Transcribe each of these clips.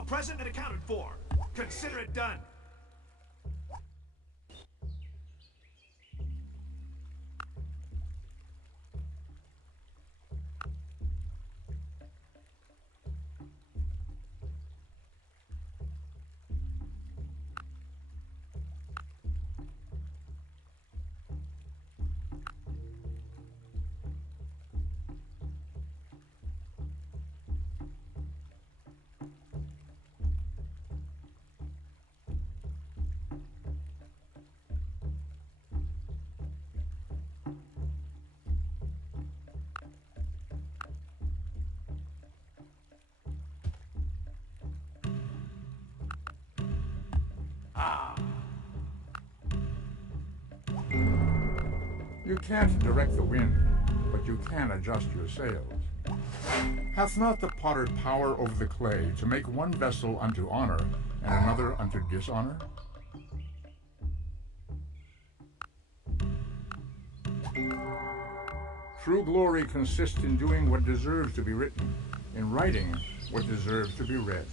All present and accounted for. Consider it done. You can't direct the wind, but you can adjust your sails. Hath not the potter power over the clay to make one vessel unto honor and another unto dishonor? True glory consists in doing what deserves to be written, in writing what deserves to be read.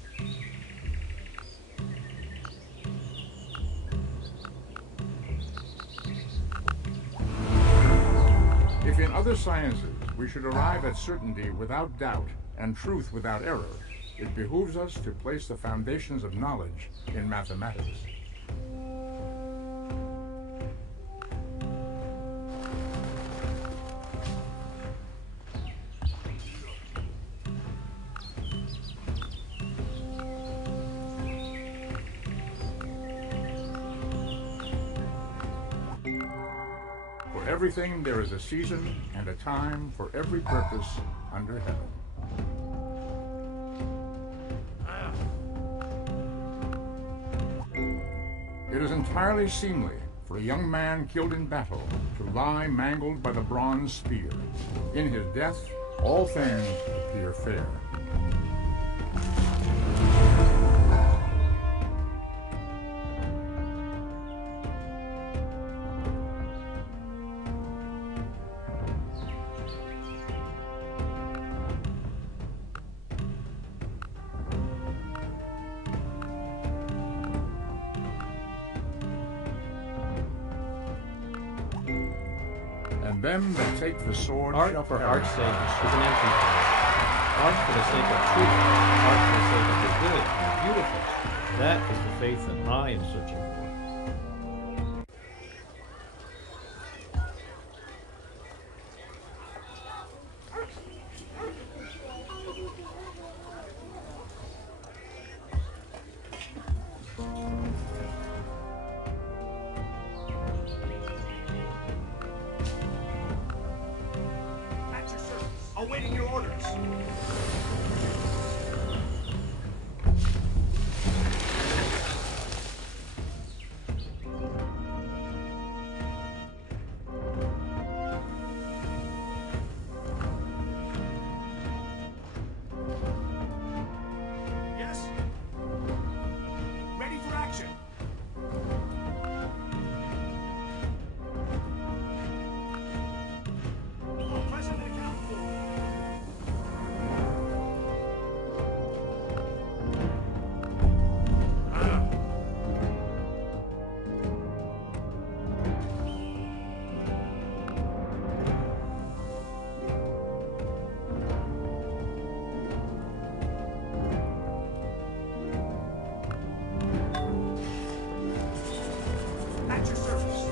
If in other sciences we should arrive at certainty without doubt and truth without error, it behooves us to place the foundations of knowledge in mathematics. For everything there is a season and a time for every purpose under heaven. It is entirely seemly for a young man killed in battle to lie mangled by the bronze spear. In his death, all things appear fair. And them that take the sword Art shall for perish. art's sake is an empty thing. Art for the sake of truth, art for the sake of the good and the beautiful. That is the faith that I am searching for. At your service. Awaiting your orders. Yes? Ready for action. All present and accounted for. At your service.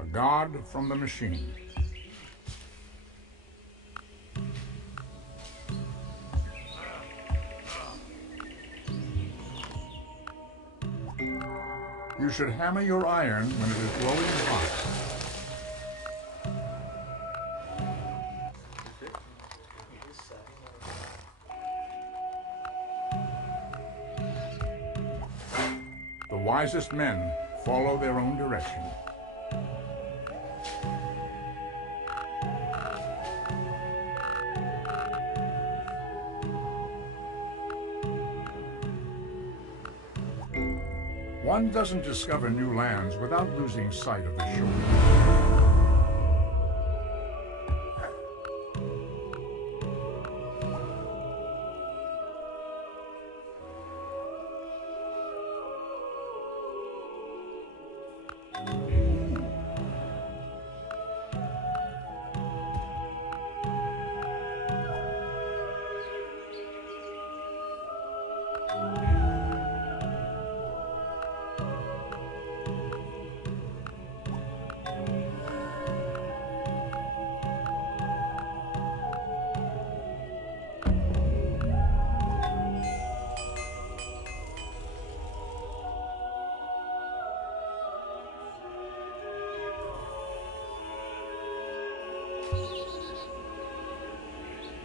A god from the machine. You should hammer your iron when it is glowing hot. The wisest men follow their own direction. One doesn't discover new lands without losing sight of the shore.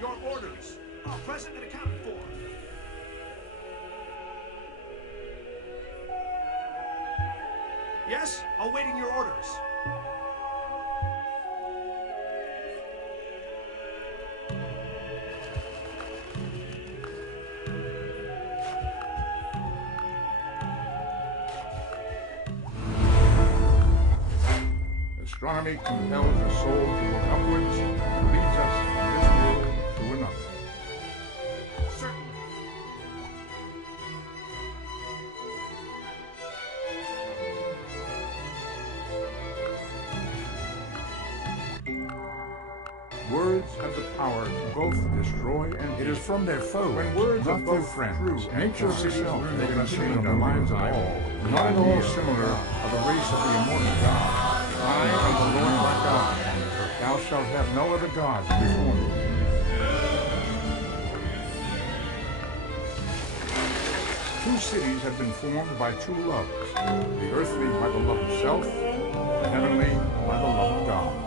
Your orders. All present and accounted for. Yes, awaiting your orders. Astronomy compels the soul to look upwards and leads us from this world to another. Certainly. Words have the power to both destroy and it is from their foes. When words are both friends, nature herself may change the minds of all. Not at all similar of the race of the immortal God. I am the Lord thy God. Thou shalt have no other gods before me. Two cities have been formed by two loves. The earthly by the love of self, the heavenly by the love of God.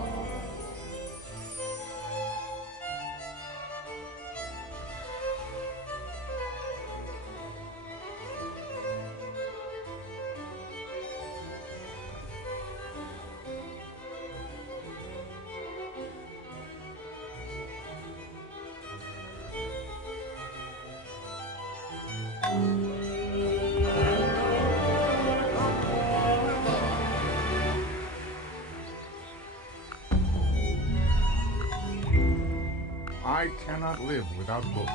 I cannot live without books.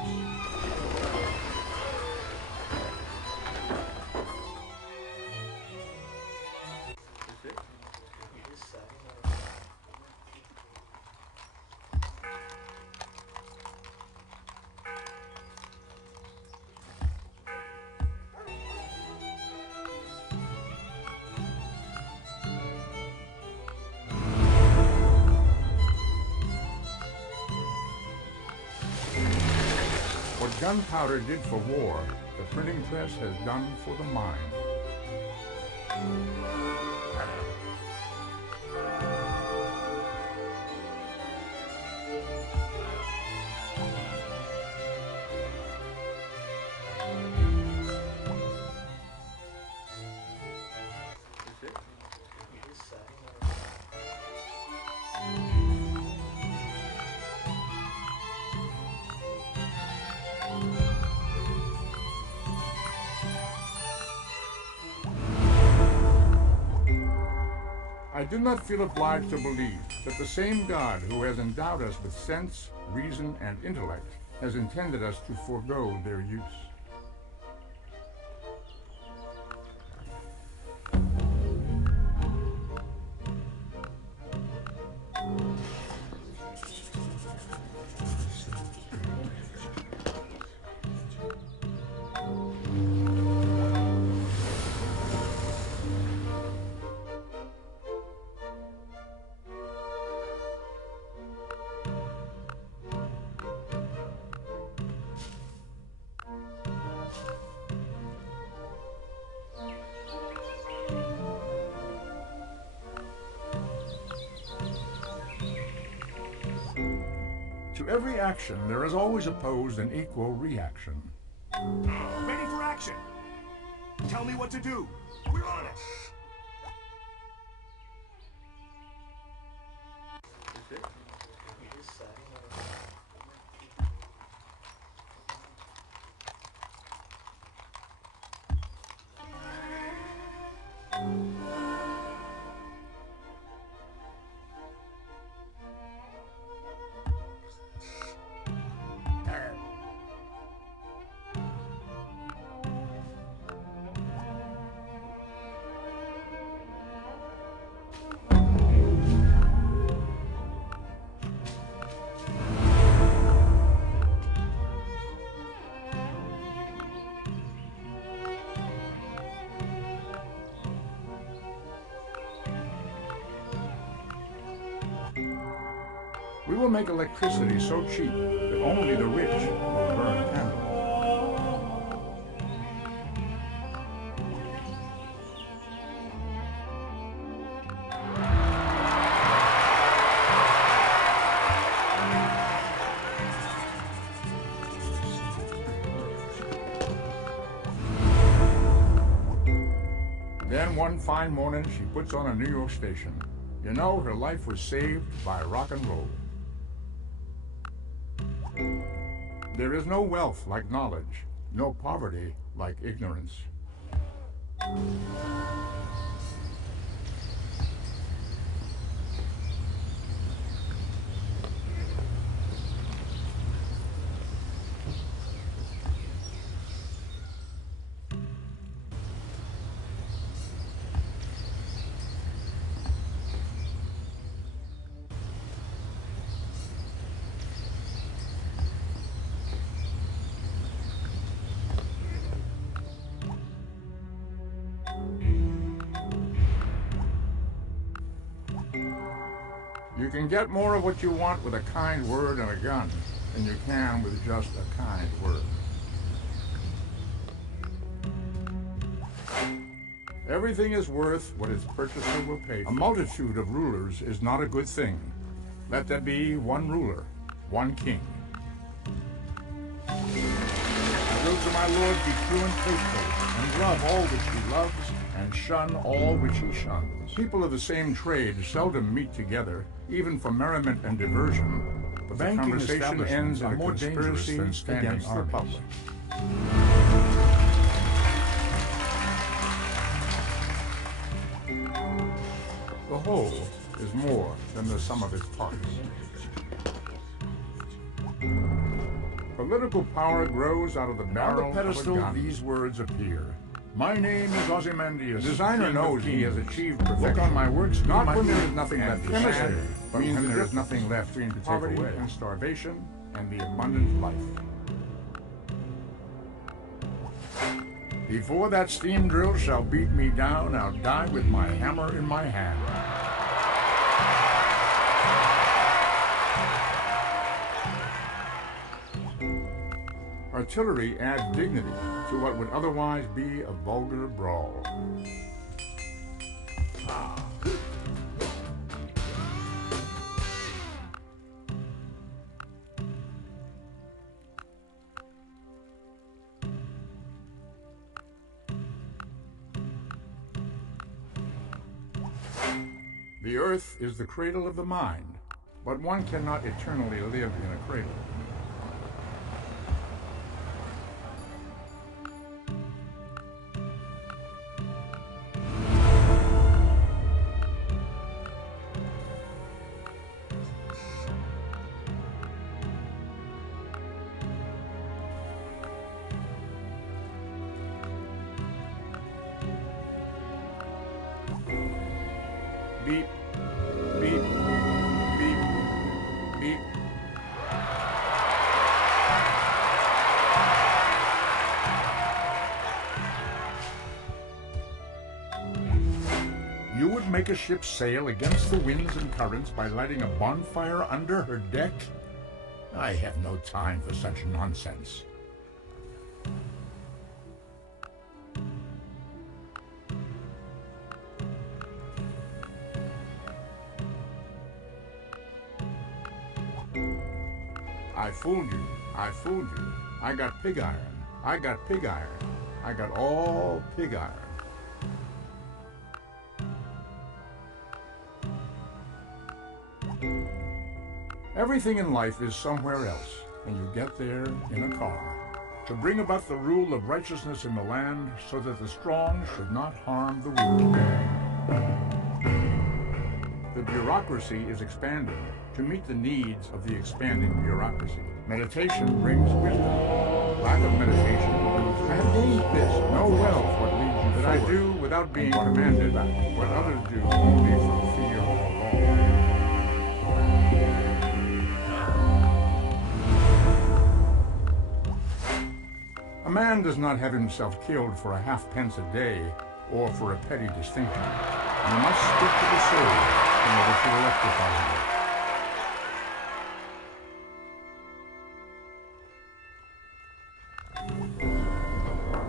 What gunpowder did for war, the printing press has done for the mind. I do not feel obliged to believe that the same God who has endowed us with sense, reason, and intellect has intended us to forego their use. To every action, there is always opposed an equal reaction. Ready for action. Tell me what to do. We're on it. We will make electricity so cheap that only the rich will burn candles. Then one fine morning, she puts on a New York station. You know, her life was saved by rock and roll. There is no wealth like knowledge, no poverty like ignorance. You can get more of what you want with a kind word and a gun than you can with just a kind word. Everything is worth what its purchaser will pay for. A multitude of rulers is not a good thing. Let there be one ruler, one king. I will to my Lord be true and faithful, and love all which he loves, and shun all which he shuns. People of the same trade seldom meet together, even for merriment and diversion. But the conversation ends in a conspiracy against the public. The whole is more than the sum of its parts. Political power grows out of the barrel of a gun. These words appear. My name is Ozymandias. The designer knows he has achieved perfection. Look on my works, not when there is nothing left to say, but when there is nothing left between poverty and starvation and the abundant life. Before that steam drill shall beat me down, I'll die with my hammer in my hand. Artillery adds dignity to what would otherwise be a vulgar brawl. The earth is the cradle of the mind, but one cannot eternally live in a cradle. Beep, beep, beep, beep. You would make a ship sail against the winds and currents by lighting a bonfire under her deck? I have no time for such nonsense. I fooled you. I fooled you. I got pig iron. I got pig iron. I got all pig iron. Everything in life is somewhere else, and you get there in a car. To bring about the rule of righteousness in the land so that the strong should not harm the weak. The bureaucracy is expanding to meet the needs of the expanding bureaucracy. Meditation brings wisdom. Lack of meditation brings I have gained this. Know well what leads you that forward. I do without being commanded, what others do only from fear or law. A man does not have himself killed for a halfpence a day or for a petty distinction. You must speak to the soul in order to electrify him.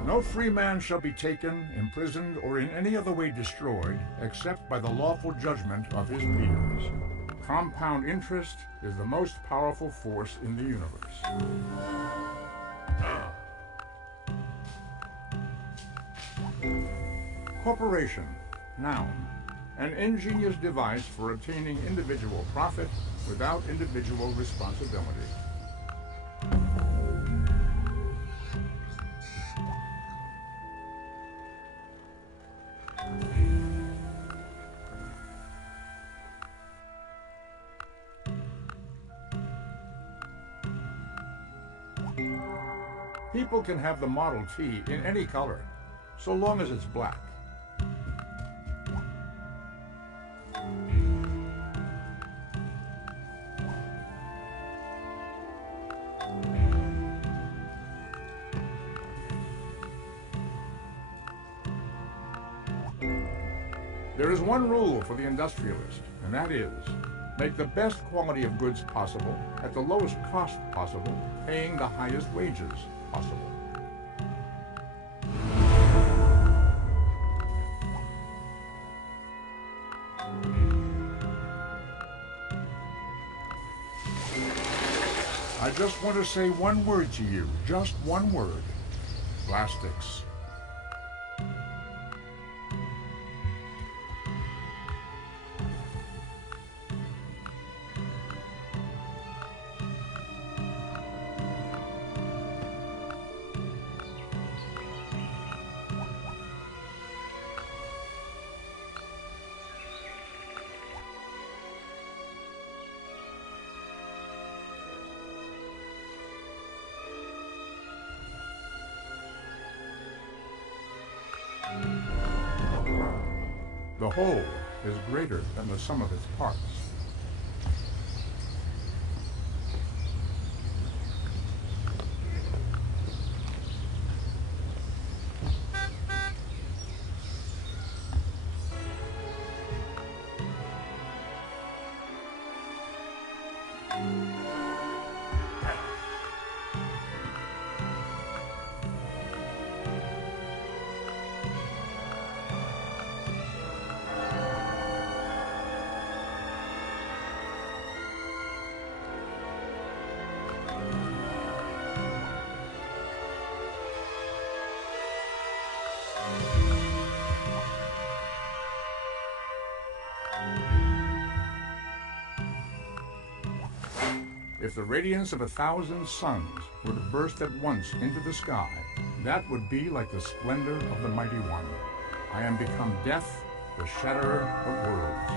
No free man shall be taken, imprisoned, or in any other way destroyed, except by the lawful judgment of his peers. Compound interest is the most powerful force in the universe. Corporation, noun. An ingenious device for obtaining individual profit without individual responsibility. People can have the Model T in any color, so long as it's black. There is one rule for the industrialist, and that is, make the best quality of goods possible at the lowest cost possible, paying the highest wages possible. I just want to say one word to you, just one word. Plastics. The whole is greater than the sum of its parts. If the radiance of 1,000 suns were to burst at once into the sky, that would be like the splendor of the Mighty One. I am become death, the shatterer of worlds.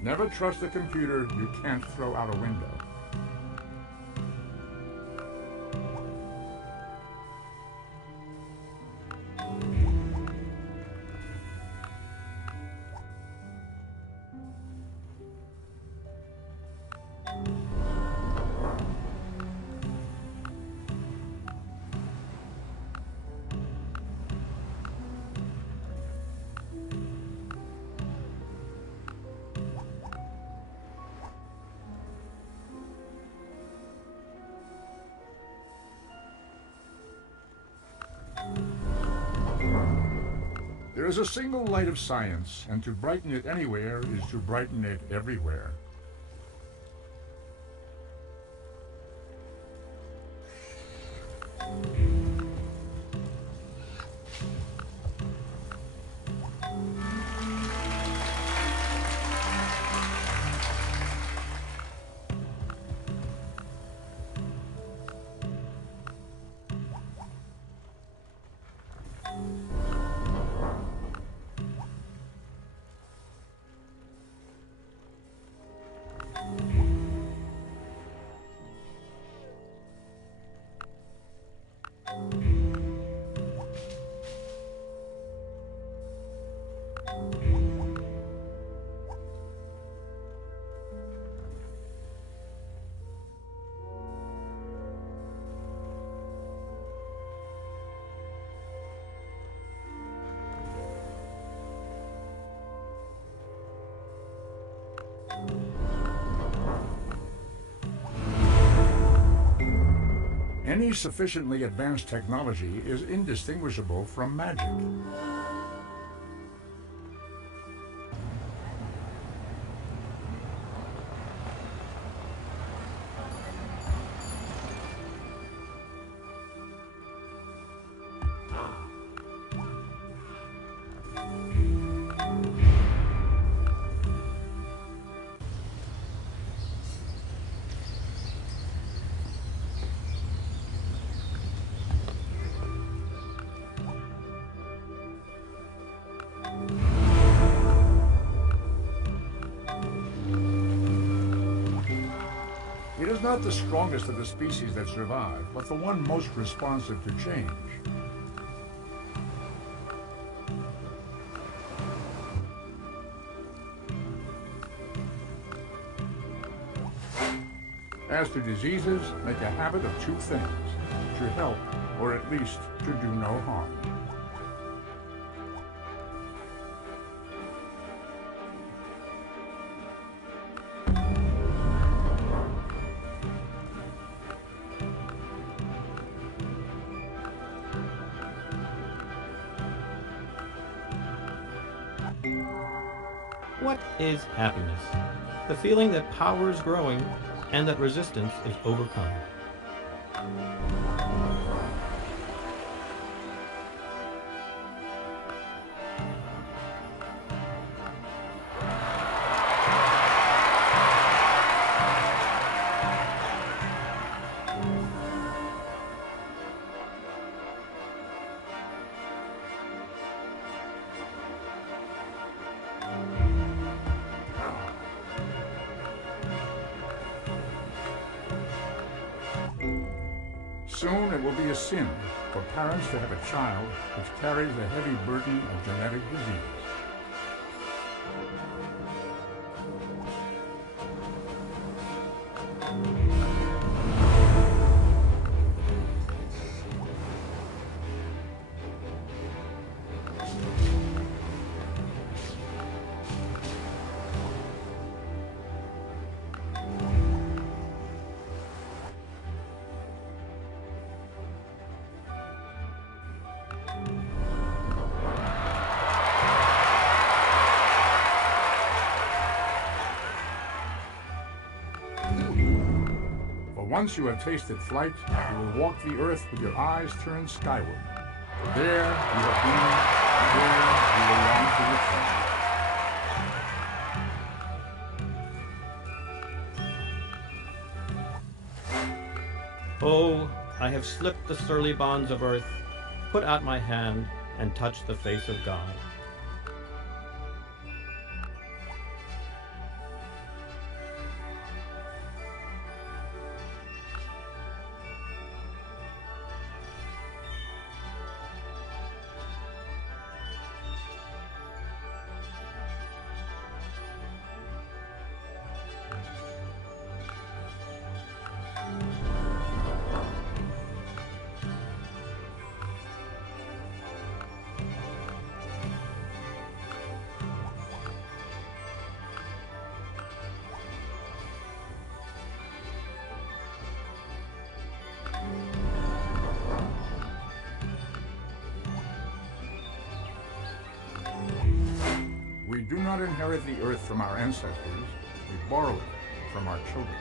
Never trust a computer you can't throw out a window. There is a single light of science, and to brighten it anywhere is to brighten it everywhere. Any sufficiently advanced technology is indistinguishable from magic. not the strongest of the species that survive, but the one most responsive to change. As to diseases, make a habit of two things: to help, or at least to do no harm. What is happiness? The feeling that power is growing and that resistance is overcome. Soon it will be a sin for parents to have a child which carries a heavy burden of genetic disease. Once you have tasted flight, you will walk the earth with your eyes turned skyward. For there you have been, there you will long to return. Oh, I have slipped the surly bonds of earth, put out my hand, and touched the face of God. We do not inherit the earth from our ancestors, we borrow it from our children.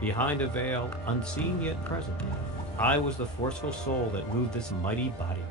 Behind a veil, unseen yet present, I was the forceful soul that moved this mighty body.